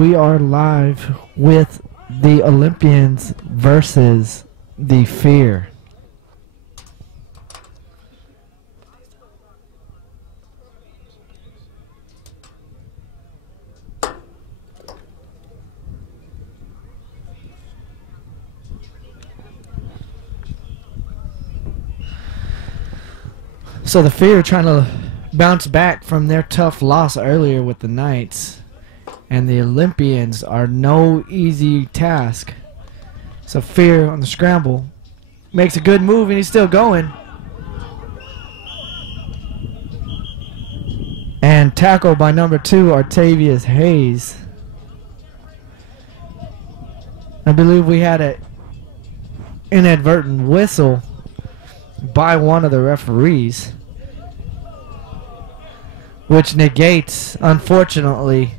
we are live with the Olympians versus the Fear. So the Fear trying to bounce back from their tough loss earlier with the Knights. And the Olympians are no easy task. So Fear on the scramble makes a good move and he's still going. And tackle by number 2, Artavius Hayes. I believe we had an inadvertent whistle by one of the referees, which negates, unfortunately,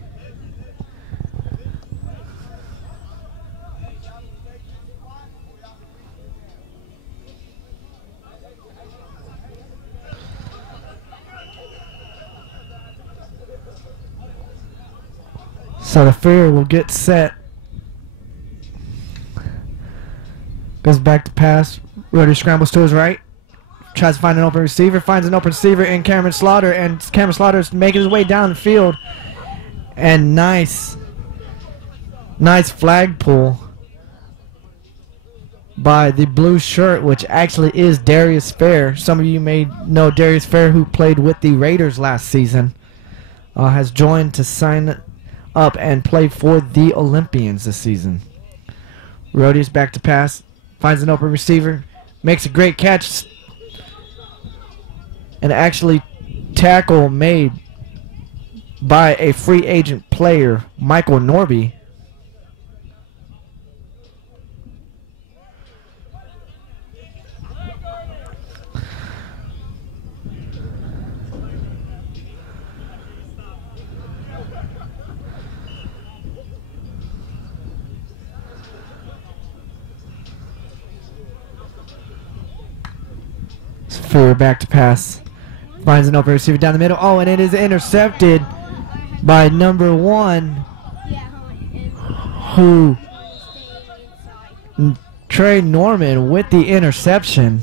so the Fear will get set. Goes back to pass. Rotary scrambles to his right. Tries to find an open receiver. Finds an open receiver in Cameron Slaughter. And Cameron Slaughter is making his way down the field. And nice flag pull by the blue shirt, which actually is Darius Fair. Some of you may know Darius Fair, who played with the Raiders last season. Has joined to sign up and play for the Olympians this season. Rody's back to pass, finds an open receiver, makes a great catch, and actually tackle made by a free agent player, Michael Norby. Fear back to pass. Finds an open receiver down the middle. Oh, and it is intercepted by number 1, Trey Norman with the interception.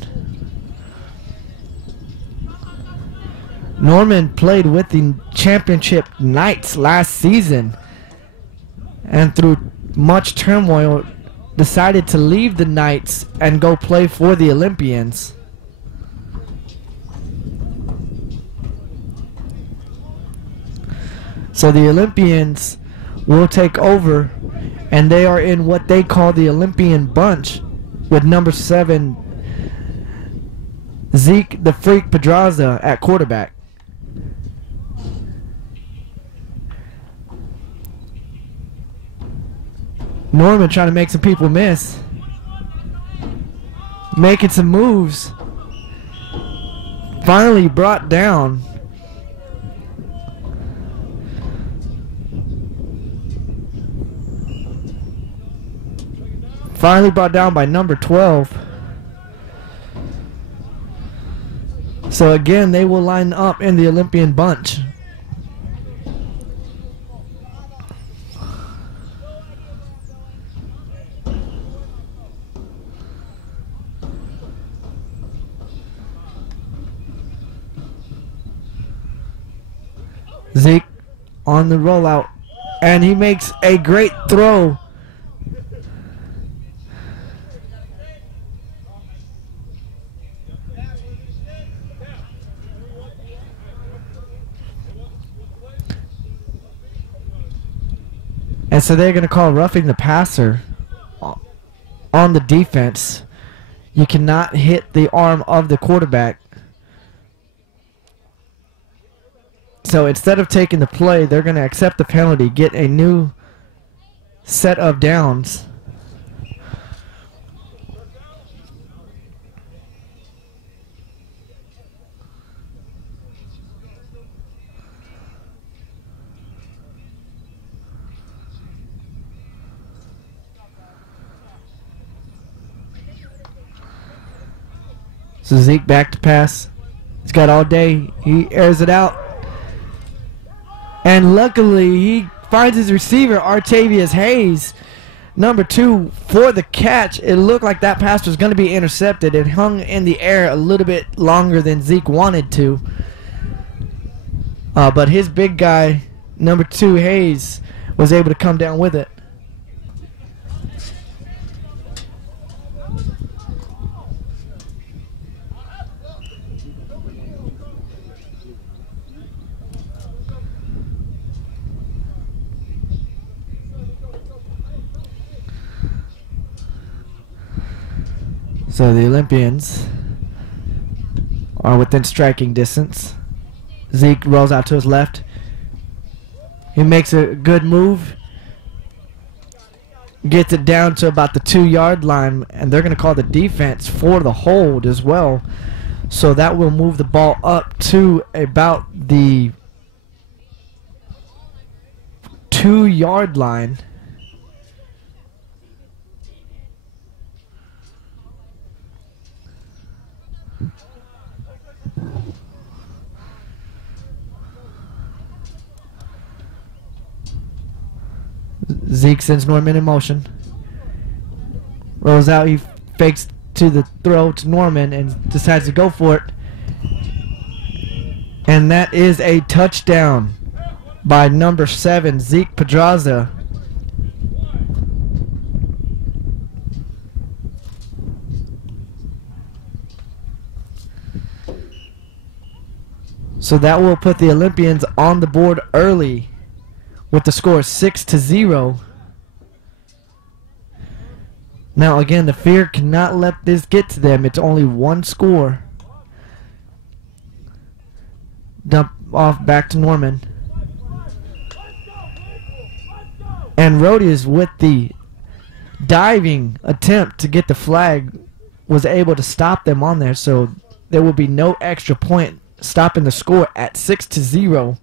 Norman played with the championship Knights last season, and through much turmoil decided to leave the Knights and go play for the Olympians. So the Olympians will take over, and they are in what they call the Olympian bunch with number 7, Zeke the Freak Pedraza at quarterback. Norman trying to make some people miss. Making some moves. Finally brought down. Finally brought down by number 12. So again, they will line up in the Olympian bunch. Zeke on the rollout, and he makes a great throw. And so they're going to call roughing the passer on the defense. You cannot hit the arm of the quarterback. So instead of taking the play, they're going to accept the penalty, get a new set of downs. So Zeke back to pass. He's got all day. He airs it out. And luckily he finds his receiver, Artavius Hayes, number 2, for the catch. It looked like that pass was going to be intercepted. It hung in the air a little bit longer than Zeke wanted to. But his big guy, number 2, Hayes, was able to come down with it. So the Olympians are within striking distance. Zeke rolls out to his left. He makes a good move. Gets it down to about the 2-yard line, and they're going to call the defense for the hold as well. So that will move the ball up to about the 2-yard line. Zeke sends Norman in motion. Rolls out. He fakes to the throw to Norman and decides to go for it. And that is a touchdown by number 7, Zeke Pedraza. So that will put the Olympians on the board early with the score 6-0. Now again, the Fear cannot let this get to them. It's only one score. Dump off back to Norman. And Rhodes, with the diving attempt to get the flag, was able to stop them on there. So there will be no extra point, stopping the score at 6-0.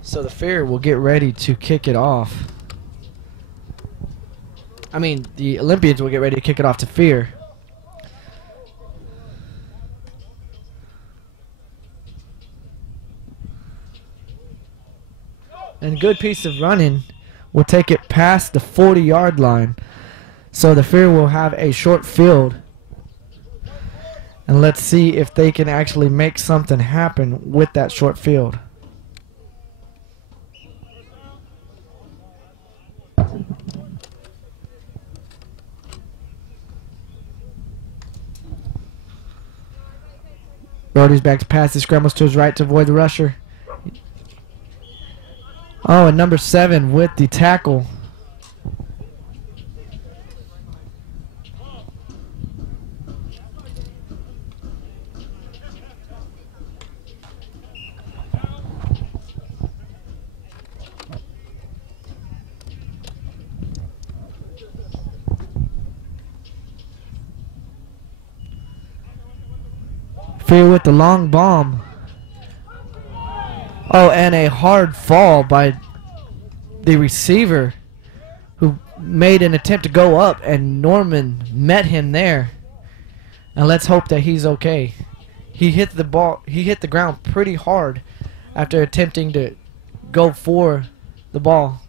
So the Fear will get ready to kick it off. I mean, the Olympians will get ready to kick it off to Fear. And a good piece of running will take it past the 40-yard line. So the Fear will have a short field. And let's see if they can actually make something happen with that short field. Brody's back to pass. He scrambles to his right to avoid the rusher. Oh, and number 7 with the tackle. Fear with the long bomb. Oh, and a hard fall by the receiver, who made an attempt to go up, and Norman met him there. And let's hope that he's okay. He hit the ball. He hit the ground pretty hard after attempting to go for the ball.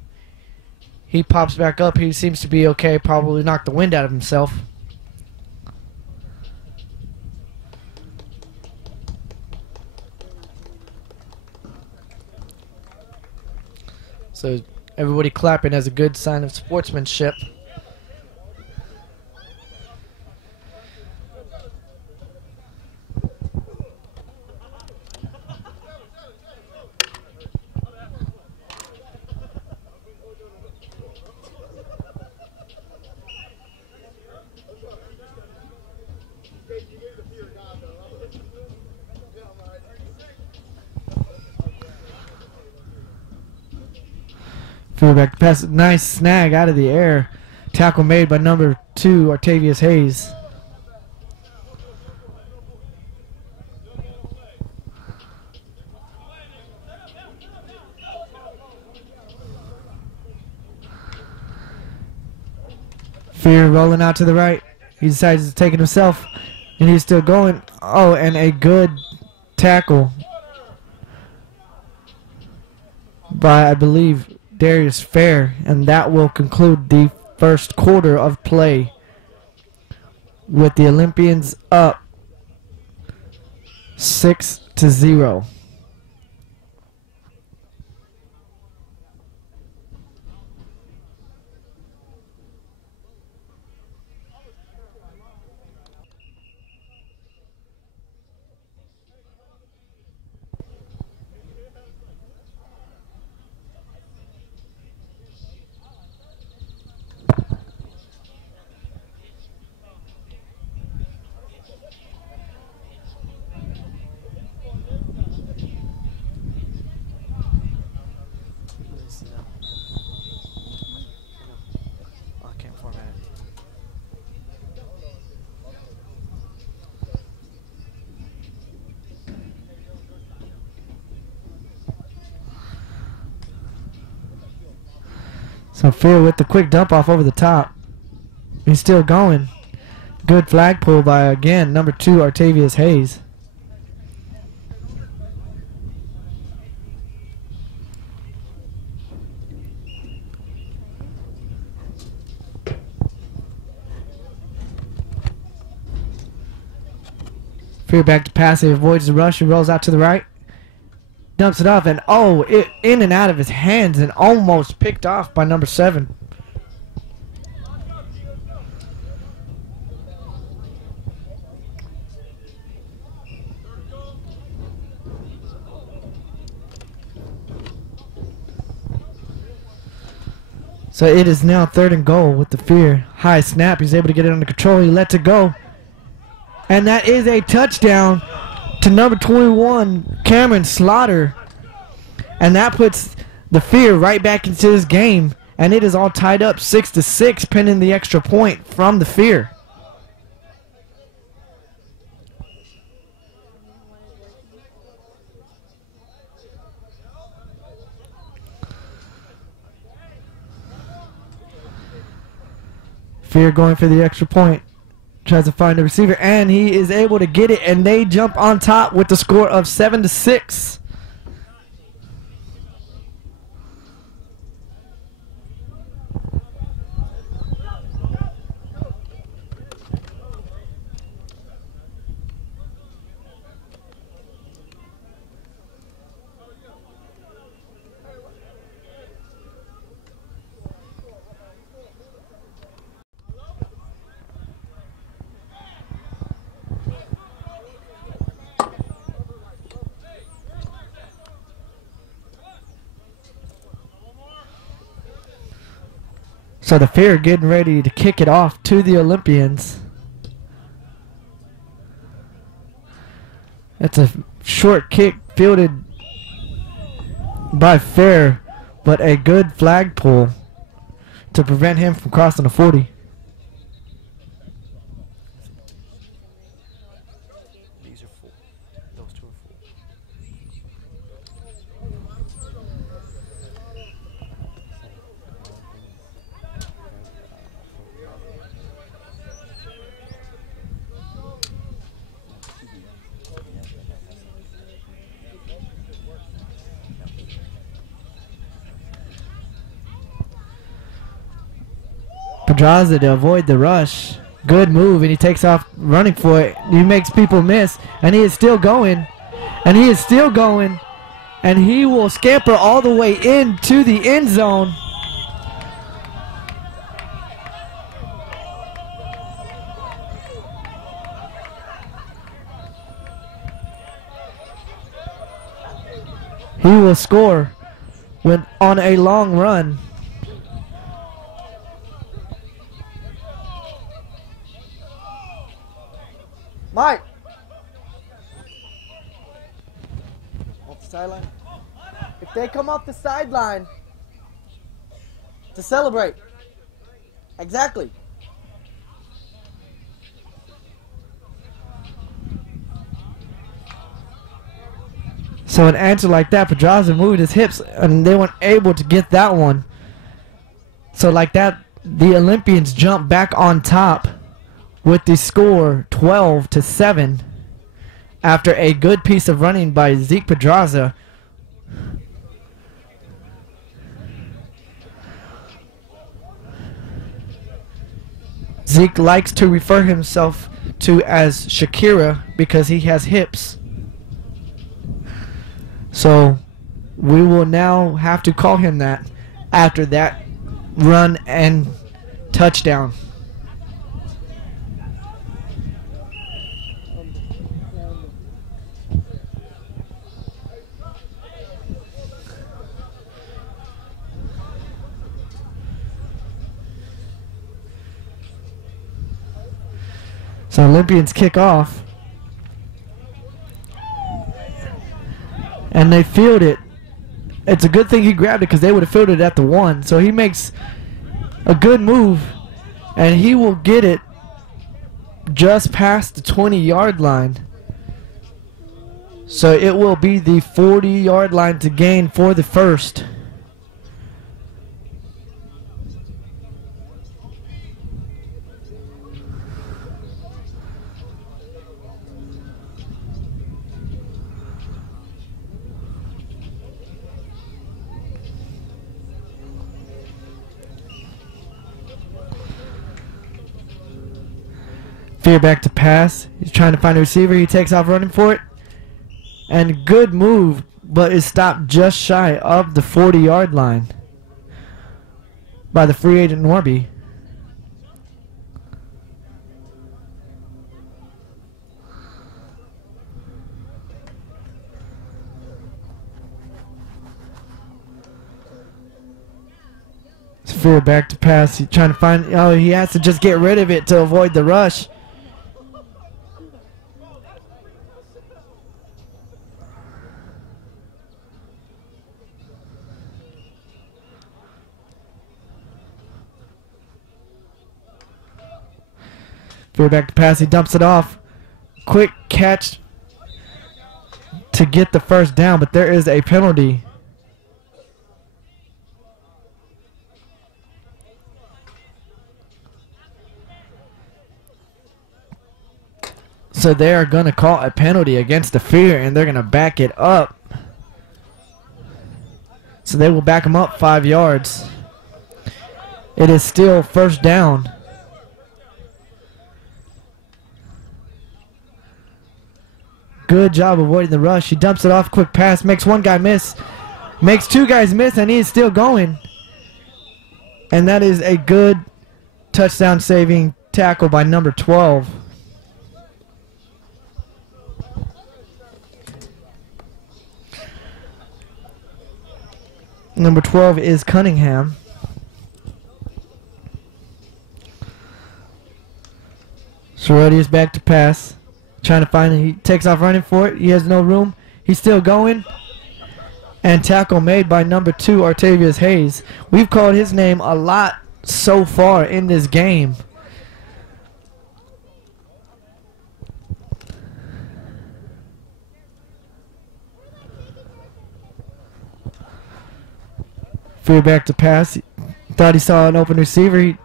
He pops back up. He seems to be okay. Probably knocked the wind out of himself. So everybody clapping as a good sign of sportsmanship. Fullback pass, nice snag out of the air. Tackle made by number 2, Artavius Hayes. Fear rolling out to the right. He decides to take it himself, and he's still going. Oh, and a good tackle by, I believe, Darius Fair, and that will conclude the first quarter of play with the Olympians up 6-0. So Fear with the quick dump off over the top. He's still going. Good flag pull by, again, number 2, Artavius Hayes. Fear back to pass. He avoids the rush. He rolls out to the right. Dumps it off, and oh, it in and out of his hands and almost picked off by number 7. So it is now 3rd and goal with the Fear. High snap. He's able to get it under control. He lets it go. And that is a touchdown to number 21, Cameron Slaughter. And that puts the Fear right back into this game. And it is all tied up 6-6, pending the extra point from the Fear. Fear going for the extra point. Tries to find the receiver, and he is able to get it, and they jump on top with the score of 7-6. So the Fear getting ready to kick it off to the Olympians. It's a short kick fielded by Fair, but a good flag pull to prevent him from crossing the 40. These are full. Those 2 are full. Pedraza to avoid the rush. Good move, and he takes off running for it. He makes people miss, and he is still going. And he is still going. And he will scamper all the way into the end zone. He will score when on a long run. Mike. Off the sideline. If they come off the sideline, To celebrate. Exactly. So an answer like that, Pedraza moved his hips, and they weren't able to get that one. So like that, the Olympians jump back on top with the score 12-7 after a good piece of running by Zeke Pedraza. Zeke likes to refer himself to as Shakira because he has hips. So we will now have to call him that after that run and touchdown. So Olympians kick off. And they field it. It's a good thing he grabbed it because they would have fielded it at the 1. So he makes a good move. And he will get it just past the 20-yard line. So it will be the 40-yard line to gain for the first. Fear back to pass. He's trying to find a receiver. He takes off running for it. And good move, but is stopped just shy of the 40-yard line by the free agent Norby. Fear back to pass. He's trying to find. Oh, he has to just get rid of it to avoid the rush. Fear back to pass. He dumps it off. Quick catch to get the first down, but there is a penalty. So they are going to call a penalty against the Fear, and they're going to back it up. So they will back him up 5 yards. It is still first down. Good job avoiding the rush. He dumps it off, quick pass, makes one guy miss. Makes two guys miss, and he is still going. And that is a good touchdown-saving tackle by number 12. Number 12 is Cunningham. Sorority is back to pass. Trying to find it. He takes off running for it. He has no room. He's still going. And tackle made by number 2, Artavius Hayes. We've called his name a lot so far in this game. Fear back to pass. He thought he saw an open receiver. He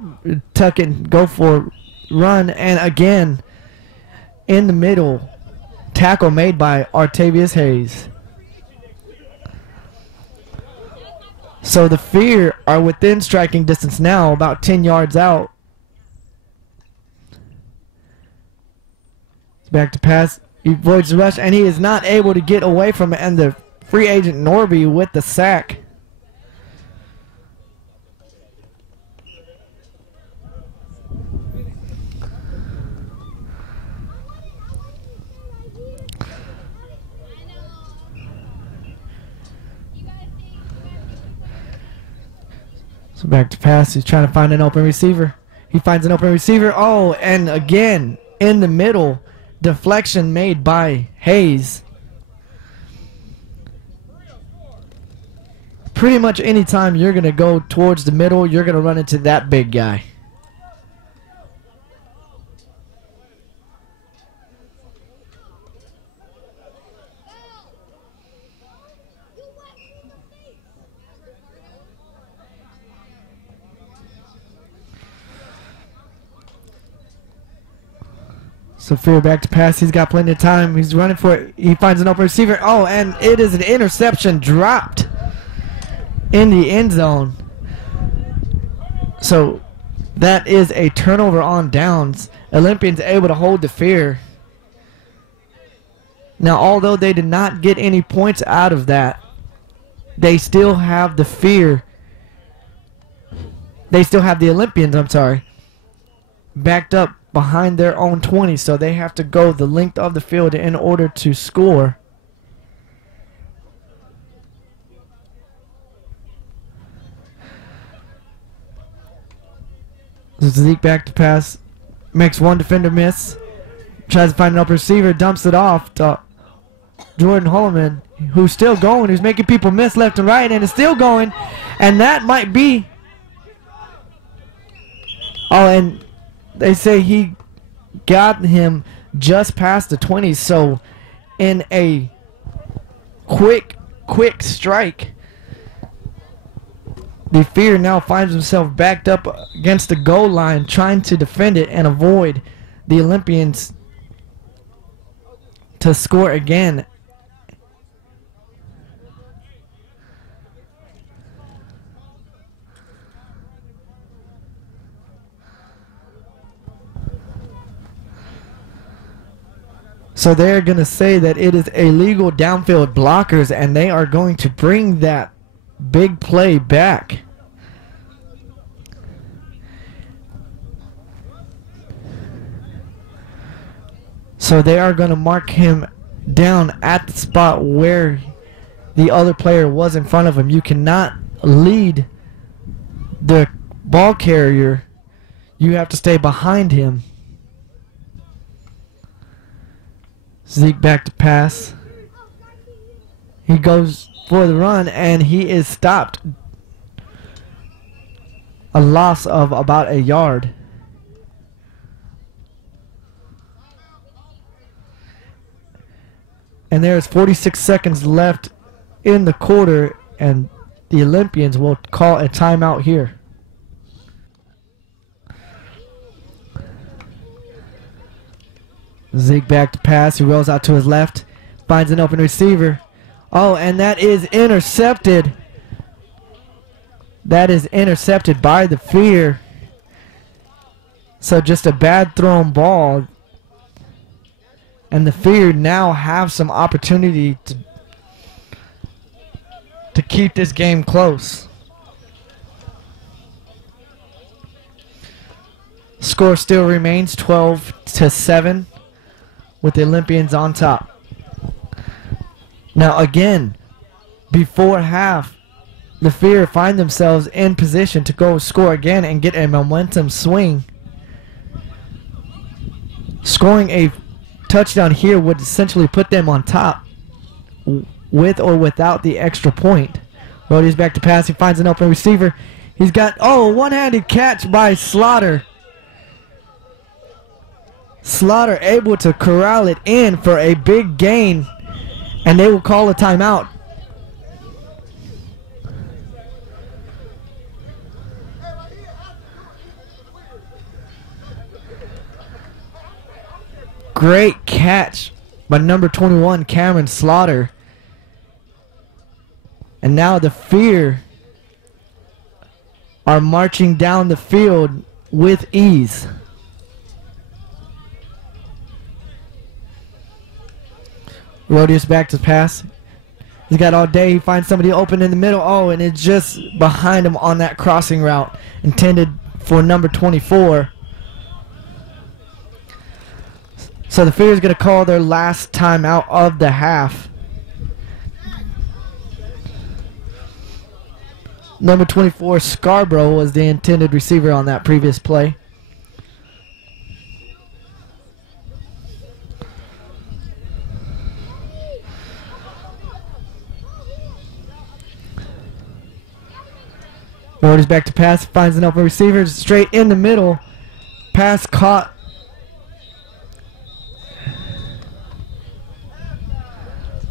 tuck it and go for run. And again, in the middle, tackle made by Artavius Hayes. So the Fear are within striking distance now, about 10 yards out. Back to pass. He avoids the rush, and he is not able to get away from it. And the free agent Norby with the sack. So back to pass. He's trying to find an open receiver. He finds an open receiver. Oh, and again, in the middle, deflection made by Hayes. pretty much anytime you're going to go towards the middle, you're going to run into that big guy. So Fear back to pass. He's got plenty of time. He's running for it. He finds an open receiver. Oh, and it is an interception dropped in the end zone. So that is a turnover on downs. Olympians able to hold the Fear. Now, although they did not get any points out of that, they still have the Fear. They still have the Olympians, I'm sorry, backed up behind their own 20, so they have to go the length of the field in order to score. Zeke back to pass, makes one defender miss, tries to find an open receiver, dumps it off to Jordan Holloman, who's still going, who's making people miss left and right, and is still going, and that might be... Oh, and they say he got him just past the 20s, so in a quick strike, the Fear now finds himself backed up against the goal line, trying to defend it and avoid the Olympians to score again. So they're going to say that it is illegal downfield blockers, and they are going to bring that big play back. So they are going to mark him down at the spot where the other player was in front of him. You cannot lead the ball carrier. You have to stay behind him. Zeke back to pass. He goes for the run, and he is stopped. A loss of about a yard. And there is 46 seconds left in the quarter, and the Olympians will call a timeout here. Zeke back to pass. He rolls out to his left. Finds an open receiver. Oh, and that is intercepted. That is intercepted by the Fear. So just a bad thrown ball. And the Fear now have some opportunity to keep this game close. Score still remains 12-7. With the Olympians on top. Now again, before half, the Fear find themselves in position to go score again and get a momentum swing. Scoring a touchdown here would essentially put them on top with or without the extra point. Rody's back to pass. He finds an open receiver. He's got, oh, one-handed catch by Slaughter. Slaughter able to corral it in for a big gain, and they will call a timeout. Great catch by number 21, Cameron Slaughter. And now the Fear are marching down the field with ease. Rodius back to pass. He's got all day. He finds somebody open in the middle. Oh, and it's just behind him on that crossing route intended for number 24. So the Fear is going to call their last timeout of the half. Number 24, Scarborough, was the intended receiver on that previous play. Forwards back to pass, finds an open receiver straight in the middle. Pass caught.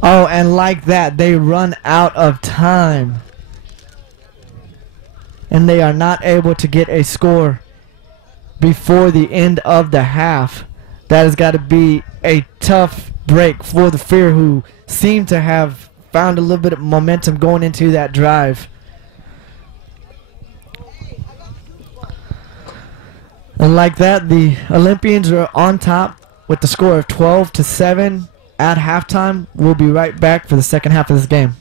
Oh, and like that, they run out of time. And they are not able to get a score before the end of the half. That has got to be a tough break for the Fear, who seem to have found a little bit of momentum going into that drive. And like that, the Olympians are on top with the score of 12-7 at halftime. We'll be right back for the second half of this game.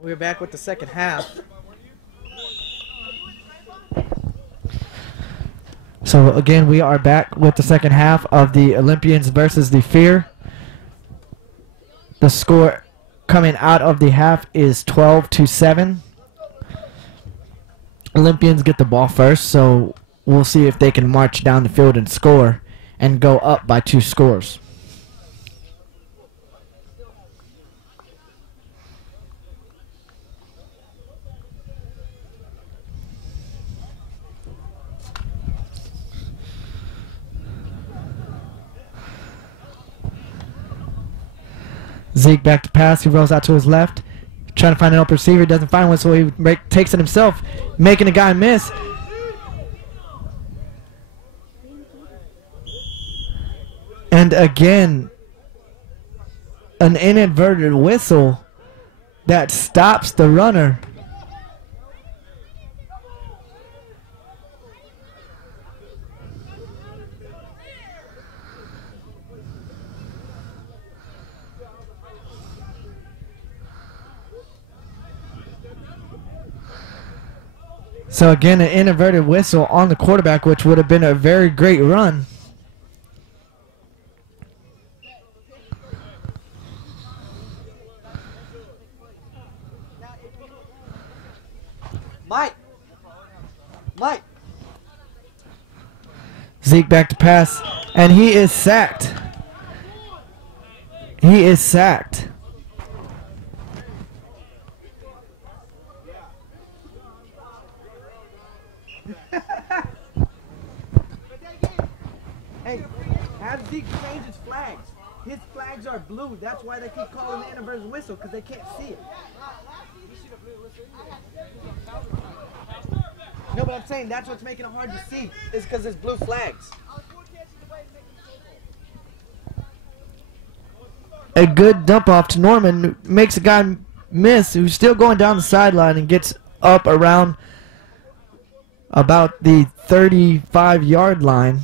We're back with the second half. So again, we are back with the second half of the Olympians versus the Fear. The score coming out of the half is 12-7. Olympians get the ball first, so we'll see if they can march down the field and score and go up by 2 scores. Zeke back to pass. He rolls out to his left. Trying to find an open receiver. Doesn't find one, so he takes it himself, making a guy miss. And again, an inadvertent whistle that stops the runner. So again, an inadvertent whistle on the quarterback, which would have been a very great run. Mike. Zeke back to pass, and he is sacked. He is sacked. Hey, have Zeke change his flags. His flags are blue. That's why they keep calling the inadvertent whistle, because they can't see it. No, but I'm saying that's what's making it hard to see, is because it's blue flags. A good dump off to Norman makes a guy miss who's still going down the sideline and gets up around about the 35-yard line.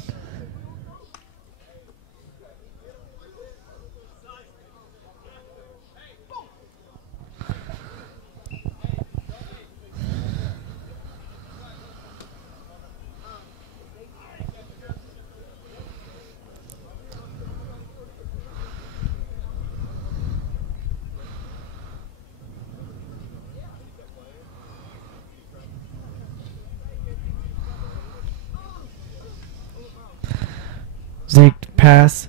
Zeke pass,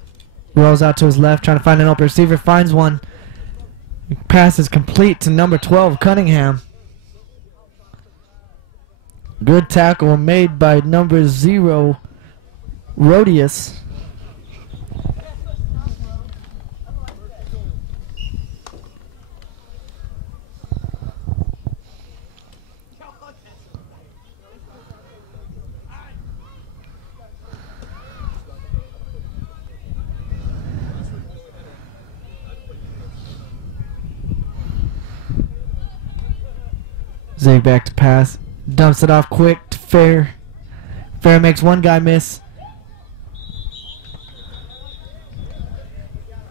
rolls out to his left, trying to find an open receiver, finds one. Pass is complete to number 12, Cunningham. Good tackle made by number 0, Rodius. Zig back to pass. Dumps it off quick to Fair. Fair makes one guy miss.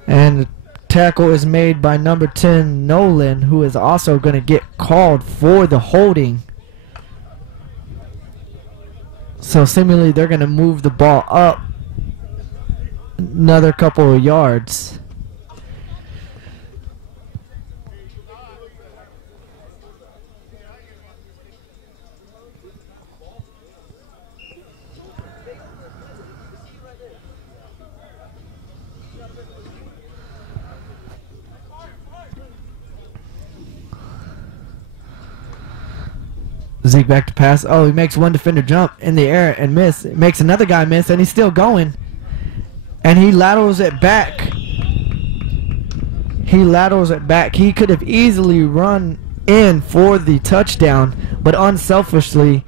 And the tackle is made by number 10, Nolan, who is also going to get called for the holding. So seemingly they're going to move the ball up another couple of yards. Zeke back to pass. Oh, he makes one defender jump in the air and miss. Makes another guy miss, and he's still going. And he laterals it back. He laterals it back. He could have easily run in for the touchdown, but unselfishly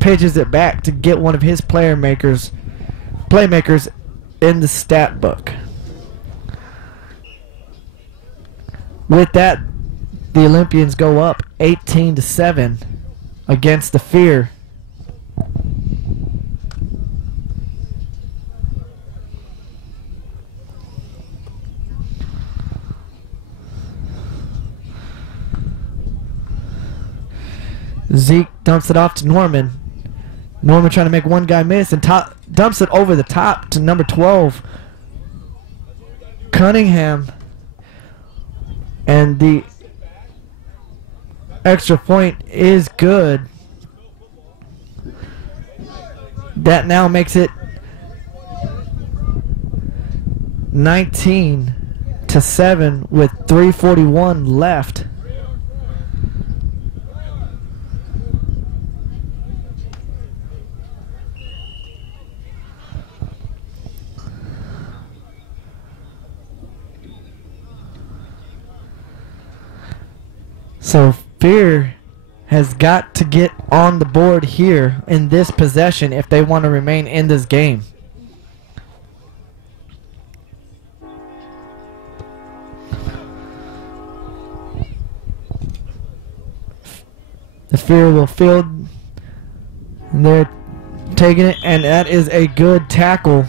pitches it back to get one of his playmakers in the stat book. With that, the Olympians go up 18-7 against the Fear. Zeke dumps it off to Norman. Norman trying to make one guy miss and dumps it over the top to number 12, Cunningham. And the extra point is good. That now makes it 19-7 with 3:41 left. So Fear has got to get on the board here in this possession if they want to remain in this game. The Fear will field. And they're taking it, and that is a good tackle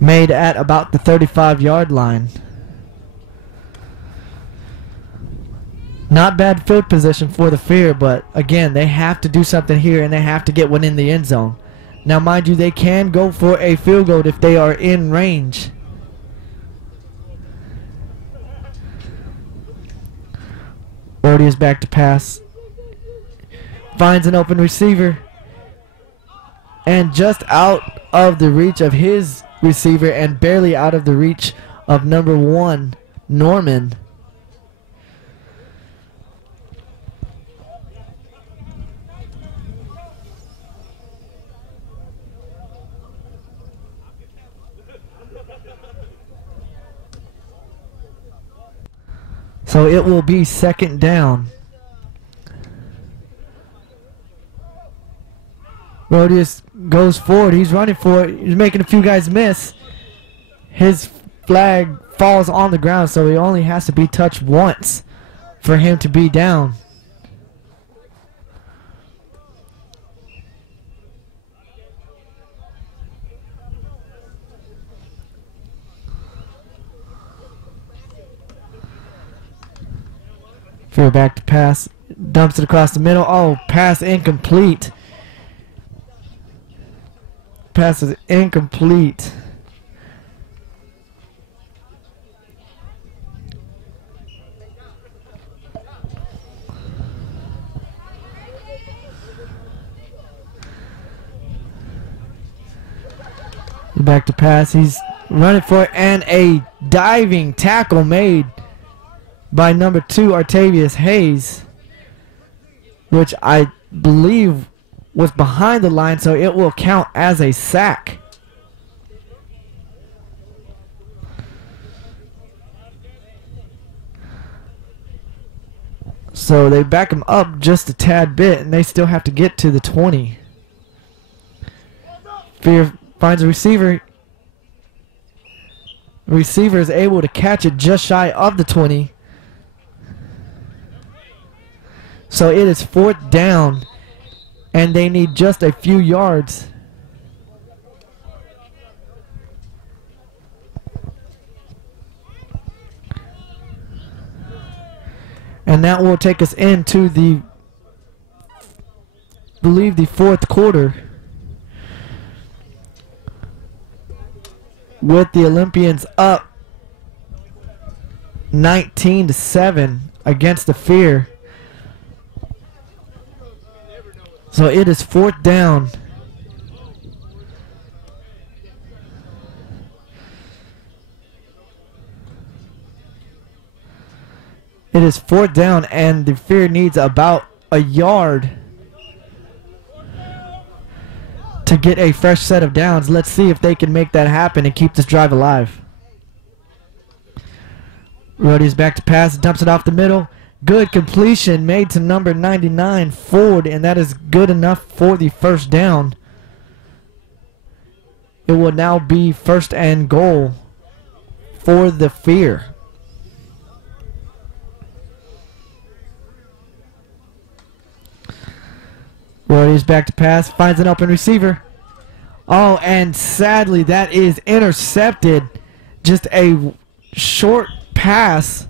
made at about the 35-yard line. Not bad field position for the Fear, but again, they have to do something here, and they have to get one in the end zone. Now, mind you, they can go for a field goal if they are in range. Brody is back to pass. Finds an open receiver. And just out of the reach of his receiver and barely out of the reach of number 1, Norman. So it will be second down. Rodius goes forward. He's running for it. He's making a few guys miss. His flag falls on the ground, so he only has to be touched once for him to be down. Fear back to pass. Dumps it across the middle. Oh, pass incomplete. Pass is incomplete. Back to pass. He's running for it, and a diving tackle made by number 2, Artavius Hayes, which I believe was behind the line, so it will count as a sack. So they back him up just a tad bit, and they still have to get to the 20. Fear finds a receiver. The receiver is able to catch it just shy of the 20. So it is 4th down, and they need just a few yards. And that will take us into the, I believe, the 4th quarter, with the Olympians up 19-7 against the Fear. So it is 4th down. It is 4th down, and the Fear needs about a yard to get a fresh set of downs. Let's see if they can make that happen and keep this drive alive. Rody's back to pass, dumps it off the middle. Good completion made to number 99, Ford, and that is good enough for the first down. It will now be first and goal for the Fear. Rody's back to pass, finds an open receiver. Oh, and sadly that is intercepted. Just a short pass.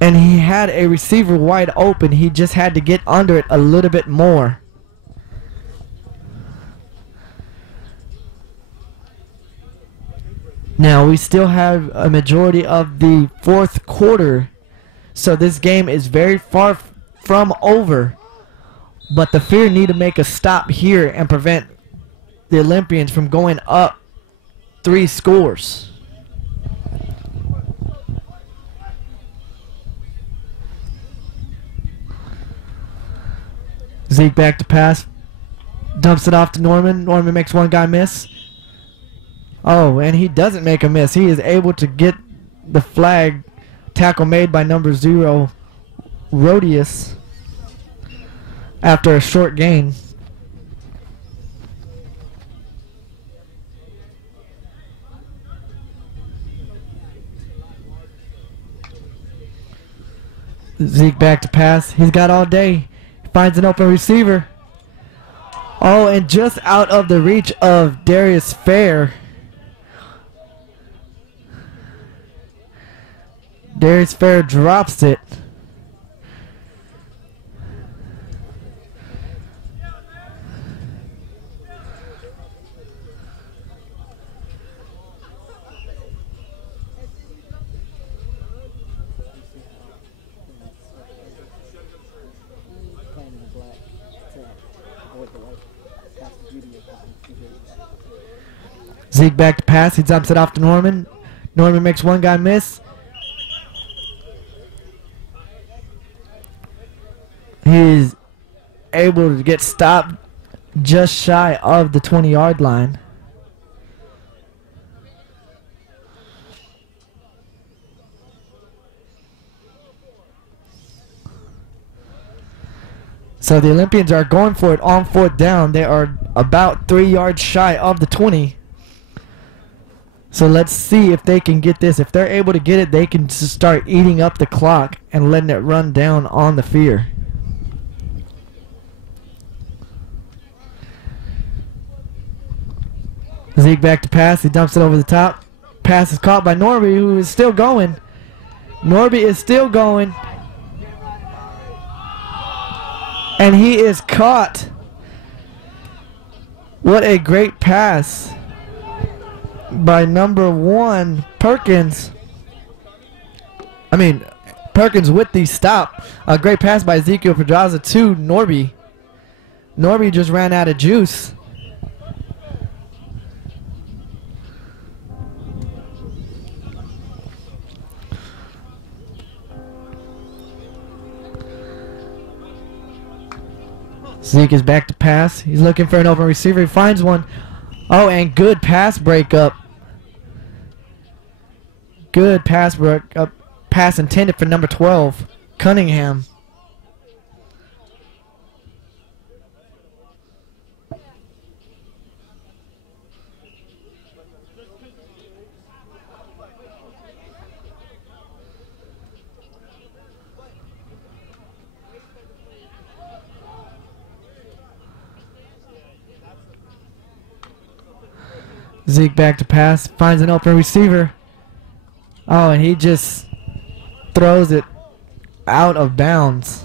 And he had a receiver wide open. He just had to get under it a little bit more. Now we still have a majority of the fourth quarter. So this game is very far from over. But the Fear need to make a stop here and prevent the Olympians from going up 3 scores. Zeke back to pass. Dumps it off to Norman. Norman makes one guy miss. Oh, and he doesn't make a miss. He is able to get the flag. Tackle made by number 0, Rodius, after a short gain. Zeke back to pass. He's got all day. Finds an open receiver. Oh, and just out of the reach of Darius Fair. Darius Fair drops it. Zeke back to pass. He dumps it off to Norman. Norman makes one guy miss. He's able to get stopped just shy of the 20-yard line. So the Olympians are going for it on 4th down. They are about 3 yards shy of the 20. So let's see if they can get this. If they're able to get it, they can just start eating up the clock and letting it run down on the Fear. Zeke back to pass. He dumps it over the top. Pass is caught by Norby, who is still going. Norby is still going. And he is caught. What a great pass by number 1, Perkins. Perkins with the stop. A great pass by Ezekiel Pedraza to Norby. Norby just ran out of juice. Zeke is back to pass. He's looking for an open receiver. He finds one. Oh, and good pass breakup. Good pass breakup. Pass intended for number 12, Cunningham. Zeke back to pass, finds an open receiver. Oh, and he just throws it out of bounds.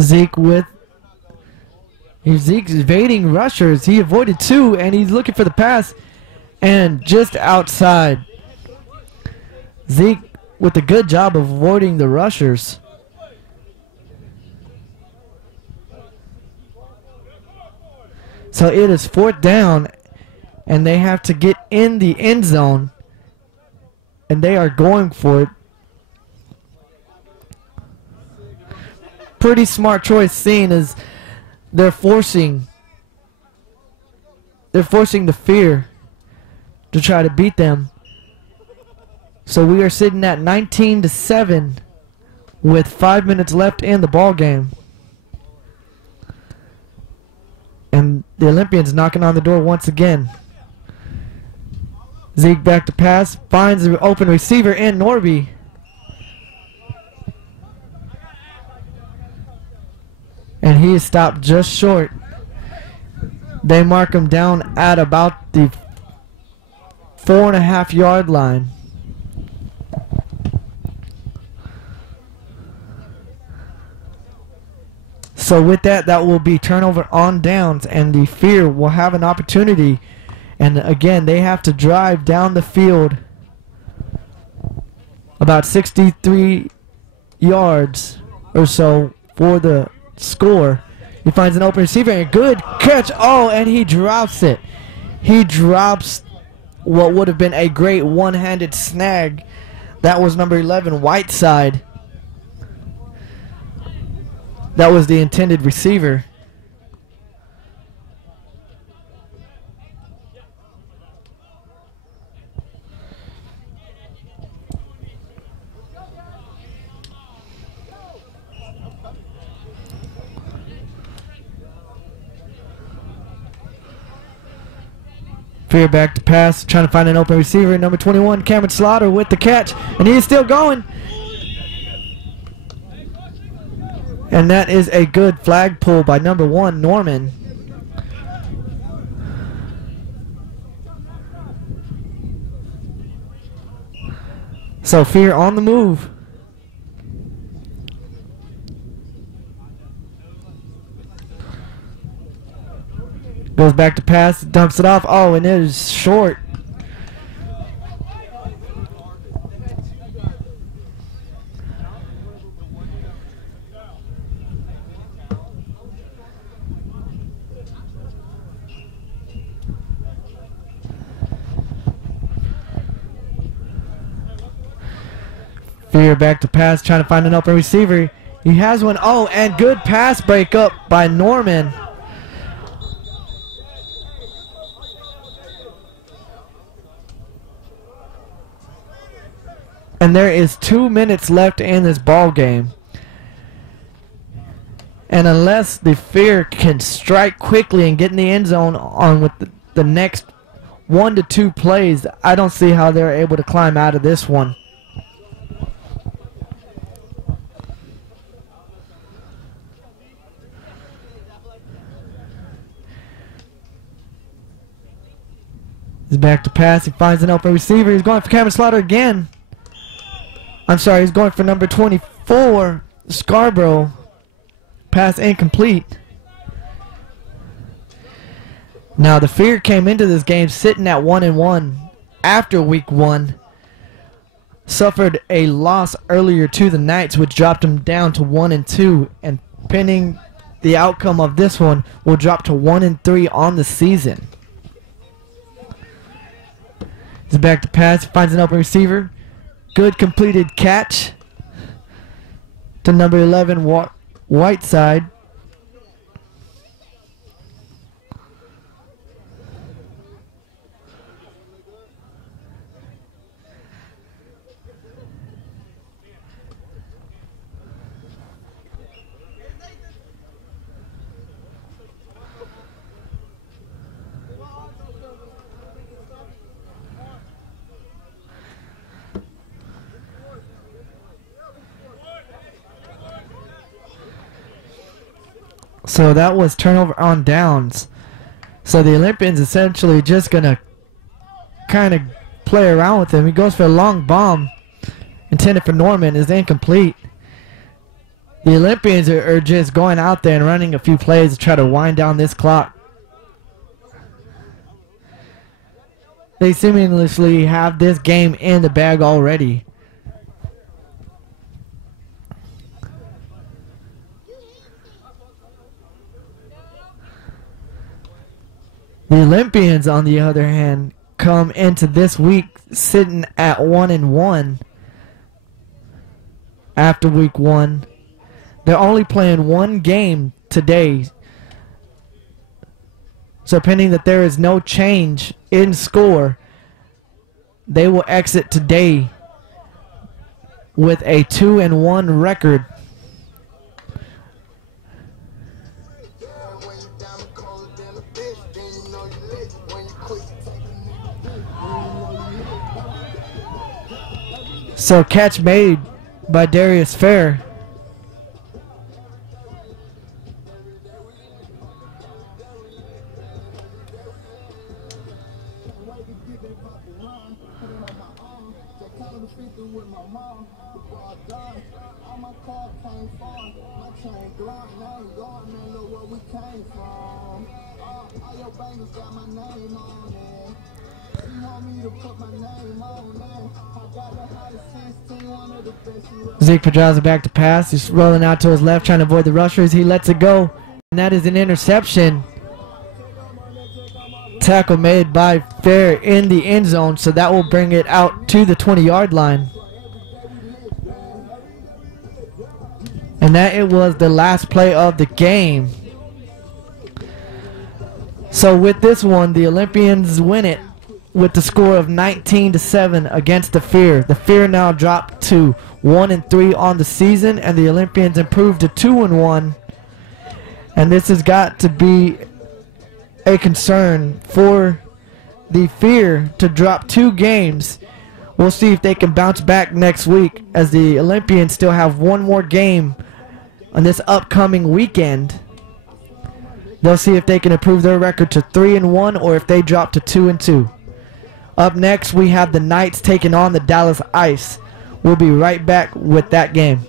Zeke's evading rushers. He avoided 2, and he's looking for the pass, and just outside. Zeke with a good job of avoiding the rushers. So it is 4th down, and they have to get in the end zone, and they are going for it. Pretty smart choice, seeing as they're forcing the fear to try to beat them. So we are sitting at 19-7 with 5 minutes left in the ball game. And the Olympians knocking on the door once again. Zeke back to pass, finds the open receiver in Norby. And he is stopped just short. They mark him down at about the 4.5-yard line. So with that, that will be turnover on downs, and the Fear will have an opportunity. And again, they have to drive down the field about 63 yards or so for the score. He finds an open receiver, and a good catch. Oh, and he drops it. He drops what would have been a great one-handed snag. That was number 11, Whiteside. That was the intended receiver. Fear back to pass, trying to find an open receiver. Number 21, Cameron Slaughter with the catch, and he is still going. And that is a good flag pull by number 1, Norman. So Fear on the move. Goes back to pass, dumps it off. Oh, and it is short. Fear back to pass, trying to find an open receiver. He has one. Oh, and good pass breakup by Norman. And there is 2 minutes left in this ball game. And unless the Fear can strike quickly and get in the end zone on with the next 1 to 2 plays, I don't see how they're able to climb out of this one. He's back to pass. He finds an open receiver. He's going for Cameron Slaughter again. I'm sorry, he's going for number 24, Scarborough. Pass incomplete. Now the Fear came into this game sitting at 1-1 after week 1. Suffered a loss earlier to the Knights, which dropped them down to 1-2, and pending the outcome of this one will drop to 1-3 on the season. He's back to pass, finds an open receiver. Good completed catch to number 11, Whiteside. So that was turnover on downs. So the Olympians essentially just going to kind of play around with him. He goes for a long bomb intended for Norman, is incomplete. The Olympians are just going out there and running a few plays to try to wind down this clock. They seemingly have this game in the bag already. The Olympians, on the other hand, come into this week sitting at 1-1 after week 1. They're only playing one game today. So pending that there is no change in score, they will exit today with a 2-1 record. So catch made by Darius Fair. Zeke Pedraza back to pass. He's rolling out to his left, trying to avoid the rushers. He lets it go, and that is an interception. Tackle made by Fair in the end zone, so that will bring it out to the 20-yard line. And that it was the last play of the game. So with this one, the Olympians win it with the score of 19-7 against the Fear. The Fear now dropped to 1-3 on the season, and the Olympians improved to 2-1. And this has got to be a concern for the Fear to drop 2 games. We'll see if they can bounce back next week, as the Olympians still have one more game on this upcoming weekend. They'll see if they can improve their record to 3-1 or if they drop to 2-2. Up next, we have the Knights taking on the Dallas Ice. We'll be right back with that game.